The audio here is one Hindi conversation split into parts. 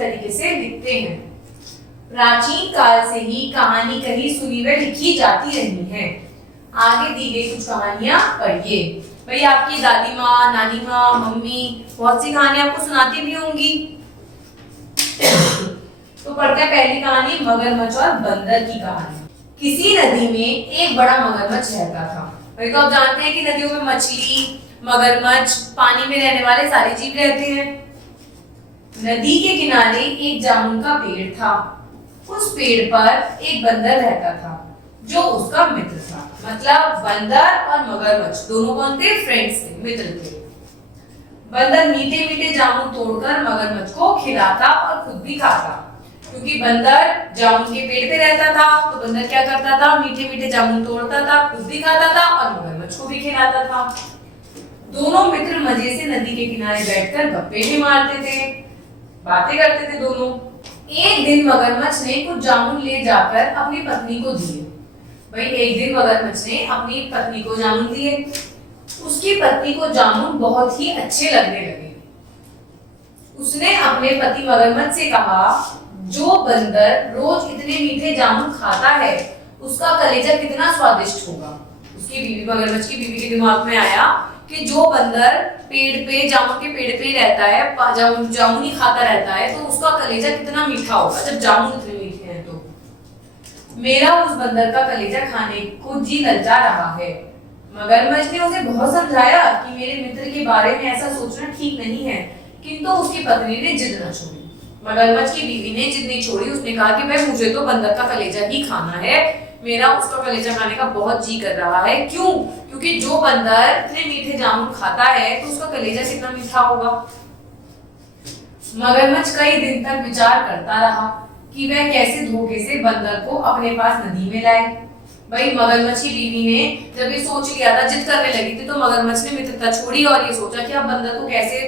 तरीके से लिखते हैं। प्राचीन काल से ही कहानी कही सुनी व लिखी जाती रही है। आगे दी गई कुछ कहानियां पढ़िए। भाई आपकी दादी माँ, नानी माँ, मम्मी बहुत सी कहानियां आपको सुनाती भी होंगी। तो पढ़ते हैं पहली कहानी, मगरमच्छ और बंदर की कहानी। किसी नदी में एक बड़ा मगरमच्छ रहता था। भाई तो आप जानते हैं कि नदियों में मछली, मगरमच्छ, पानी में रहने वाले सारे जीव रहते हैं। नदी के किनारे एक जामुन का पेड़ था। उस पेड़ पर एक बंदर रहता था जो उसका मित्र था। मतलब बंदर और मगरमच्छ दोनों कौन थे? फ्रेंड्स थे, मित्र थे। बंदर मीठे मीठे जामुन तोड़कर मगरमच्छ को खिलाता और खुद भी खाता। क्योंकि बंदर जामुन के पेड़ पे रहता था तो बंदर क्या करता था? मीठे मीठे जामुन तोड़ता था, खुद भी खाता था और मगरमच्छ को भी खिलाता था। दोनों मित्र मजे से नदी के किनारे बैठकर गप्पे भी मारते थे, बातें करते थे दोनों। एक दिन मगरमच्छ ने कुछ जामुन ले जाकर अपनी पत्नी को दिए। भाई एक दिन मगरमच्छ ने अपनी पत्नी को जामुन दिए। उसकी पत्नी को जामुन बहुत ही अच्छे लगने लगे। उसने अपने पति मगरमच्छ से कहा, जो बंदर रोज इतने मीठे जामुन खाता है उसका कलेजा कितना स्वादिष्ट होगा। उसकी बीवी, मगरमच्छ की बीवी के दिमाग में आया कि जो बंदर पेड़ पे, जामुन के पेड़ पे रहता है, जामुन ही खाता रहता है, तो उसका कलेजा कितना मीठा होगा जब जामुन इतने मीठे हैं। तो मेरा उस बंदर का कलेजा खाने को जी ललचा रहा है। मगरमच्छ ने उसे बहुत समझाया कि मेरे मित्र के बारे में ऐसा सोचना ठीक नहीं है, किंतु उसकी पत्नी ने जिद न छोड़ी। मगरमच्छ की बीवी ने जिद नहीं छोड़ी। उसने कहा कि भाई मुझे तो बंदर का कलेजा ही खाना है, मेरा उसका कलेजा खाने का बहुत जी कर रहा है। क्यों? क्योंकि जो बंदर इतने मीठे जामुन खाता है तो उसका कलेजा कितना मीठा होगा। मगरमच्छ कई दिन तक विचार करता रहा कि वह कैसे धोखे से बंदर को अपने पास नदी में लाए। भाई मगरमच्छ की बीवी ने जब ये सोच लिया था, जिद करने लगी थी, तो मगरमच्छ ने मित्रता छोड़ी और ये सोचा कि अब बंदर को कैसे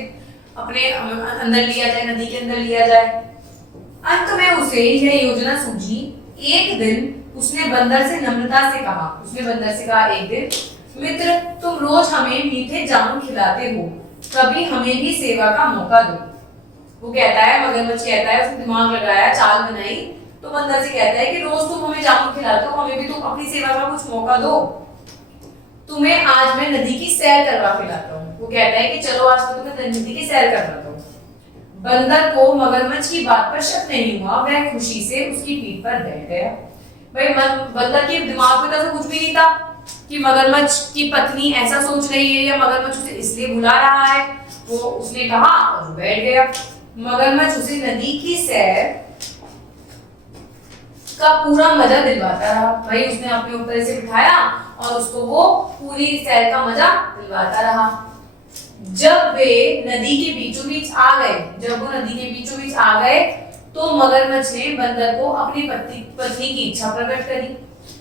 अपने अंदर लिया जाए, नदी के अंदर लिया जाए। अंत में उसे यह योजना सूझी। एक दिन उसने बंदर से नम्रता से कहा, एक दिन, मित्र तुम रोज हमें मीठे जामुन खिलाते हो, कभी हमें भी सेवा का मौका दो। वो कहता है, मगरमच्छ कहता है, उसने दिमाग लगाया, चाल बनाई, तो बंदर से कहता है कि रोज तुम हमें जामुन खिलाते हो, हमें भी तुम अपनी सेवा का कुछ मौका दो। तुम्हें आज मैं नदी की सैर करवा के लाता हूँ। वो कहता है कि चलो आज मैं तुम्हें नदी की सैर करवाता हूँ। बंदर को मगरमच्छ की बात पर शक नहीं हुआ। वह खुशी से उसकी पीठ पर बैठ गया। भाई बंदर के दिमाग में तो कुछ भी नहीं था कि मगरमच्छ की पत्नी ऐसा सोच रही है या मगरमच्छ उसे इसलिए बुला रहा है। वो उसने कहा और वो बैठ गया। मगरमच्छ उसे नदी की सैर का पूरा मजा दिलवाता रहा। भाई उसने अपने ऊपर से बिठाया और उसको वो पूरी सैर का मजा दिलवाता रहा। जब वे नदी के बीचों बीच आ गए, तो मगरमच्छ ने बंदर को अपनी पत्नी की इच्छा प्रकट करी।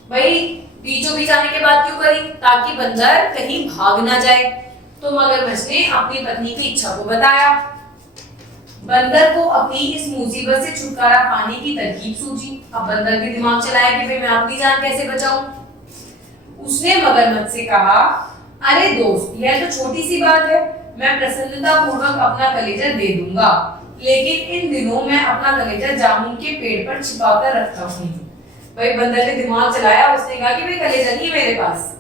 भाई बीचों बीच आने के बाद क्यों करी? ताकि बंदर कहीं भाग ना जाए। तो मगरमच्छ ने अपनी पत्नी की इच्छा को बताया। बंदर को अपनी इस मुसीबत से छुटकारा पाने की तरकीब सूझी। अब बंदर भी दिमाग चलाया कि भाई मैं अपनी जान कैसे बचाऊं। उसने मगरमच्छ से कहा, अरे दोस्त, यह तो छोटी सी बात है, मैं प्रसन्नता पूर्वक अपना कलेजा दे दूंगा, लेकिन इन दिनों मैं अपना कलेजा जामुन के पेड़ पर छिपाकर रखता हूँ। भाई बंदर ने दिमाग चलाया। उसने कहा कि भाई कलेजा नहीं मेरे पास,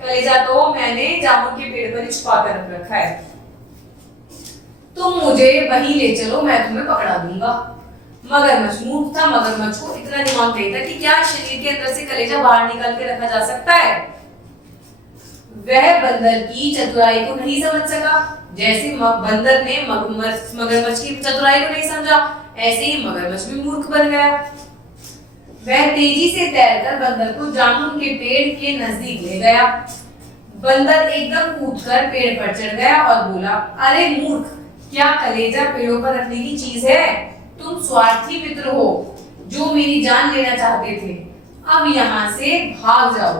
कलेजा तो मैंने जामुन के पेड़ पर छुपा कर रख रखा है, तुम मुझे वहीं ले चलो, मैं तुम्हें पकड़ा दूंगा। मगरमच्छ मूर्ख था। मगरमच्छ को इतना दिमाग नहीं था कि क्या शरीर के अंदर से कलेजा बाहर निकाल के रखा जा सकता है। वह बंदर की चतुराई को नहीं समझ सका। जैसे बंदर ने मगरमच्छ की चतुराई को नहीं समझा, ऐसे ही मगरमच्छ भी मूर्ख बन गया। वह तेजी से तैरकर बंदर को जामुन के पेड़ के नजदीक ले गया। बंदर एकदम कूदकर पेड़ पर चढ़ गया और बोला, अरे मूर्ख, क्या कलेजा पेड़ों पर रखने की चीज है? तुम स्वार्थी मित्र हो जो मेरी जान लेना चाहते थे। अब यहाँ से भाग जाओ।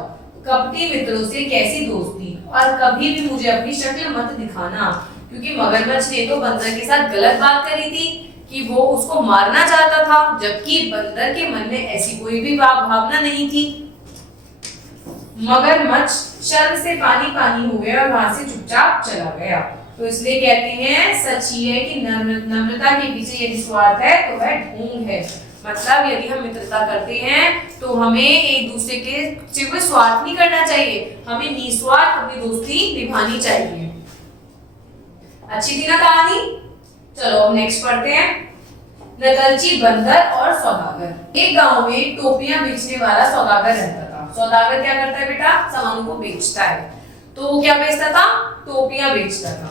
कपटी मित्रों से कैसी दोस्ती, और कभी भी मुझे अपनी शक्ल मत दिखाना। क्योंकि मगरमच्छ ने तो बंदर के साथ गलत बात करी थी कि वो उसको मारना चाहता था, जबकि बंदर के मन में ऐसी कोई भी भावना नहीं थी। मगरमच्छ शर्म से पानी पानी हो गया और वहां से चुपचाप चला गया। तो इसलिए कहते हैं सच ही है कि नम्रता के पीछे यदि स्वार्थ है तो वह ढोंग है। मतलब यदि हम मित्रता करते हैं तो हमें एक दूसरे के से कोई स्वार्थ नहीं करना चाहिए, हमें निस्वार्थ अपनी दोस्ती निभानी चाहिए। अच्छी थी ना कहानी। चलो अब नेक्स्ट पढ़ते हैं। नकलची बंदर और सौदागर। एक गांव में टोपियां बेचने वाला सौदागर रहता था। सौदागर क्या करता है बेटा? सामानों को बेचता है। तो वो क्या बेचता था? टोपियां बेचता था।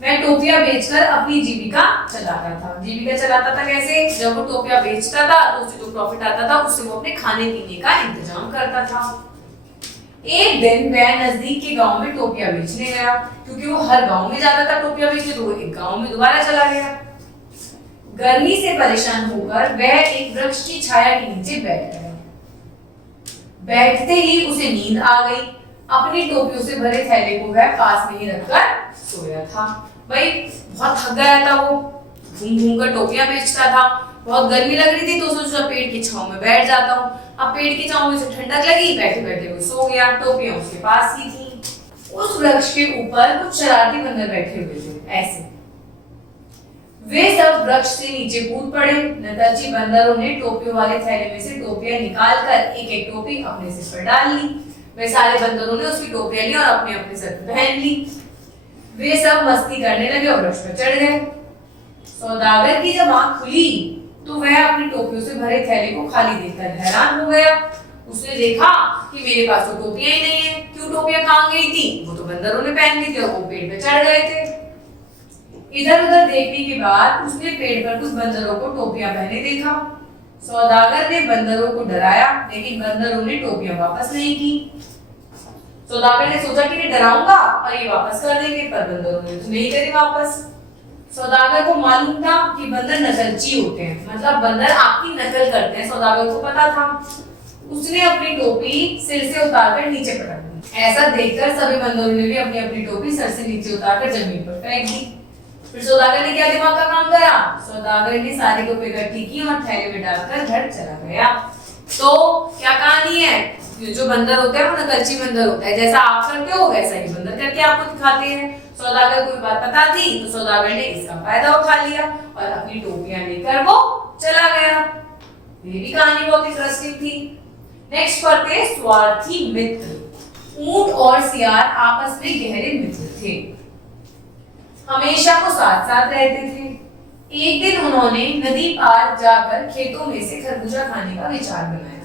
वह टोपियां बेचकर अपनी जीविका चलाता था। जीविका चलाता था कैसे? जब वो टोपियां बेचता था तो उससे जो प्रॉफिट आता था उससे वो अपने खाने पीने का इंतजाम करता था। एक दिन वह नजदीक के गांव में टोपियां बेचने गया, क्योंकि वो हर गांव में जाता था टोपियां बेचने, तो वो एक गांव में दोबारा चला गया। गर्मी से परेशान होकर वह एक वृक्ष की छाया के नीचे बैठ गया। बैठते ही उसे नींद आ गई। अपनी टोपियों से भरे थैले को वह पास में ही रखकर सोया था। भाई बहुत थक गया था, वो घूम घूम कर टोपियां बेचता था। बहुत गर्मी लग रही थी तो सोचा पेड़ की छांव में बैठ जाता हूँ। अब पेड़ की छांव में से ठंडक लगी, बैठे बैठे वो सो गया। टोपियां उसके पास ही थी। उस वृक्ष के ऊपर कुछ शरारती बंदर बैठे हुए थे। ऐसे वे सब वृक्ष से नीचे कूद पड़े। नकलची बंदरों ने टोपियों वाले थैले में से टोपियां निकालकर एक एक टोपी अपने सिर पर डाल ली। वे सारे बंदरों ने उसकी टोपियां ली और अपने अपने सर पर पहन ली। वे सब मस्ती करने लगे और वृक्ष पर चढ़ गए। सौदागर की जब आंख खुली तो वह अपनी टोपियों से भरे थैले को खाली देखकर हैरान हो गया। उसने देखा कि मेरे पास तो टोपियां ही नहीं है। क्यों टोपियां कहाँ गई थी? वो तो बंदरों ने पहन ली थी और वो पेड़ पे चढ़ गए थे। इधर उधर देखने के बाद उसने पेड़ पर कुछ बंदरों को टोपियां पहने देखा। सौदागर ने बंदरों को डराया, लेकिन बंदरों ने टोपियां वापस नहीं की। सौदागर ने सोचा कि डराऊंगा और ये वापस कर देंगे, पर बंदरों ने तो नहीं करी वापस। सौदागर को मालूम था कि बंदर नकलची होते हैं, मतलब बंदर आपकी नकल करते हैं। सौदागर को पता था। उसने अपनी टोपी सिर से उतारकर नीचे पटक दी। ऐसा देखकर सभी बंदरों ने भी अपनी अपनी टोपी सर से नीचे उतारकर जमीन पर फेंक दी। फिर सौदागर ने क्या दिमाग का काम करा? सौदागर ने सारी टोपी इकट्ठी की और थैले में डालकर घर चला गया। तो क्या कहानी है? जो बंदर होता है वो नकलची बंदर होता है। जैसा आप करते हो वैसा ही बंदर करके आपको दिखाते हैं। सौदागर को कोई बात पता थी तो सौदागर ने इसका फायदा उठा लिया और अपनी टोपियां लेकर वो चला गया। ये भी कहानी बहुत इंटरेस्टिंग थी। नेक्स्ट पढ़ते स्वार्थी मित्र। ऊंट और सियार आपस में गहरे मित्र थे, हमेशा वो साथ साथ रहते थे। एक दिन उन्होंने नदी पार जाकर खेतों में से खरबूजा खाने का विचार बनाया,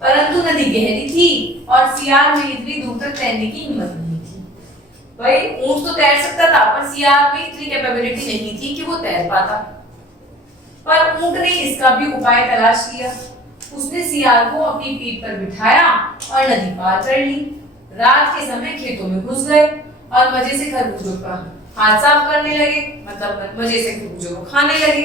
परंतु नदी गहरी थी और सियार में इतनी दूर तक तैरने की हिम्मत नहीं थी। भाई ऊंट तो तैर सकता था, पर सियार में इतनी कैपेबिलिटी नहीं थी कि वो तैर पाता। पर ऊंट ने इसका भी उपाय तलाश किया। उसने सियार को अपनी पीठ पर बिठाया और नदी पार कर ली। रात के समय खेतों में घुस गए और मजे से खरबूजों का हाथ साफ करने लगे, मतलब मजे से खरबूजों को खाने लगे।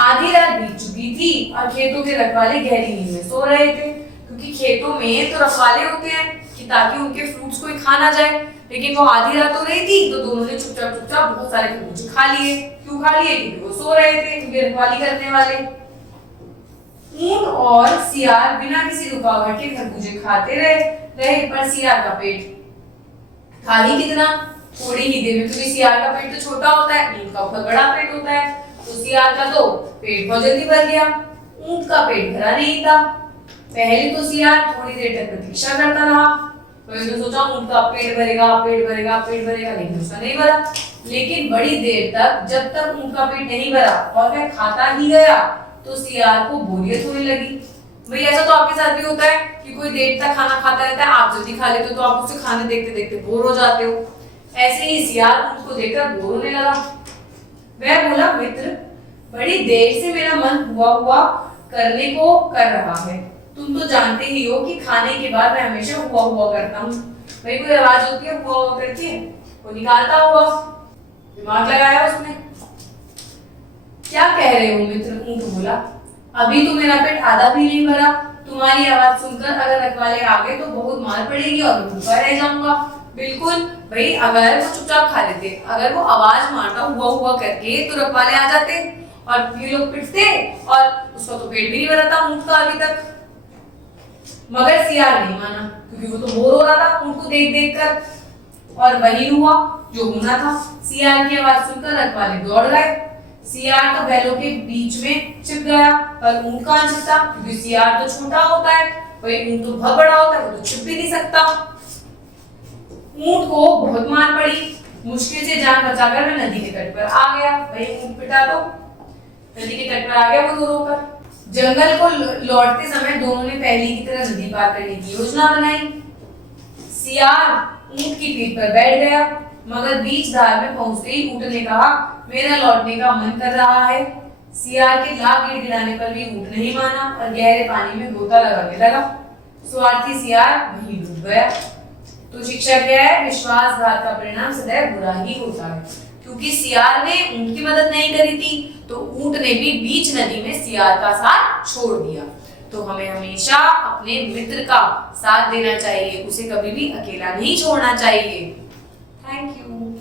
आधी रात बीत चुकी थी और खेतों के रखवाले गहरी नींद में सो रहे थे, क्योंकि खेतों में तो रखवाले होते हैं कि ताकि उनके फ्रूट्स कोई खा ना जाए। लेकिन वो आधी रात हो रही थी तो दोनों ने चुपचाप चुपचाप बहुत सारे खरबूजे खा लिए। क्यों खा लिए? क्योंकि वो सो रहे थे, क्योंकि रखवाली करने वाले। ऊंट और सियार बिना किसी रुकावट के खरबूजे खाते रहे, पर सियार का पेट था ही कितना, थोड़ी ही देर में, क्योंकि सियार का पेट तो छोटा होता है, ऊंट का बहुत बड़ा पेट होता है। तो सियार का तो पेट बहुत जल्दी भर गया, ऊंट का पेट भरा नहीं था। पहले तो सियार थोड़ी देर तक प्रतीक्षा करता रहा, तो इसने सोचा ऊंट का पेट भरेगा, पेट भरेगा, पेट भरेगा, लेकिन उसका नहीं भरा। लेकिन बड़ी देर तक, जब तक ऊंट का पेट नहीं भरा और वह खाता ही गया, तो सियार को बोरियत होने लगी। भाई ऐसा तो आपके साथ भी होता है कि कोई देर तक खाना खाता रहता है, आप जल्दी खा लेते हो तो आप उसे खाने देखते देखते बोर हो जाते हो। ऐसे ही सियार ऊंट को देखकर बोर होने लगा। वह बोला, मित्र, बड़ी देर से मेरा मन हुआ करने को कर रहा है। तुम तो जानते ही हो कि खाने के बाद मैं हमेशा हुआ करता हूँ। भाई कोई आवाज होती है हुआ करके, वो निकालता हुआ, दिमाग लगाया उसने। क्या कह रहे हो मित्र? ऊंट बोला, अभी तो मेरा पेट आधा भी नहीं भरा। तुम्हारी आवाज सुनकर अगर रखवाले आ गए तो बहुत मार पड़ेगी और मैं भूखा रह जाऊंगा। बिल्कुल भाई, अगर वो चुपचाप खा लेते, अगर वो आवाज मारता हुआ करके तो रखवाले आ जाते और ये लोग पिटते और उसका तो पेट भी नहीं भरा था ऊंट का अभी तक। मगर सियार नहीं माना, क्योंकि वो तो बोर हो रहा था ऊंट को देख देख कर। और वही हुआ जो होना था। सियार की आवाज सुनकर रखवाले दौड़ गए। सियार तो बैलों के बीच में छिप गया, पर ऊंट कहाँ छिपता, क्योंकि सियार तो छोटा होता है, वही ऊंट तो बहुत बड़ा होता है, वो तो छिप भी नहीं सकता। ऊंट को बहुत मार पड़ी, मुश्किल से जान बचाकर वह नदी के तट पर आ गया। वही ऊंट पिटा तो नदी के तट पर आ गया वो रो कर। जंगल को लौटते समय दोनों ने पहले की तरह नदी पार करने की योजना बनाई। सियार ऊंट की पीठ पर बैठ गया, मगर बीच धार में पहुंचते ही ऊंट ने कहा, मेरा लौटने का मन कर रहा है। सियार के लाख गिड़गिड़ाने पर भी ऊंट नहीं माना और गहरे पानी में गोता लगाने लगा। स्वार्थी सियार वहीं डूब गया। तो शिक्षा क्या है, विश्वासघात का परिणाम सदैव बुरा ही होता है। क्योंकि सियार ने ऊंट की मदद नहीं करी थी, तो ऊंट ने भी बीच नदी में सियार का साथ छोड़ दिया। तो हमें हमेशा अपने मित्र का साथ देना चाहिए, उसे कभी भी अकेला नहीं छोड़ना चाहिए। Thank you.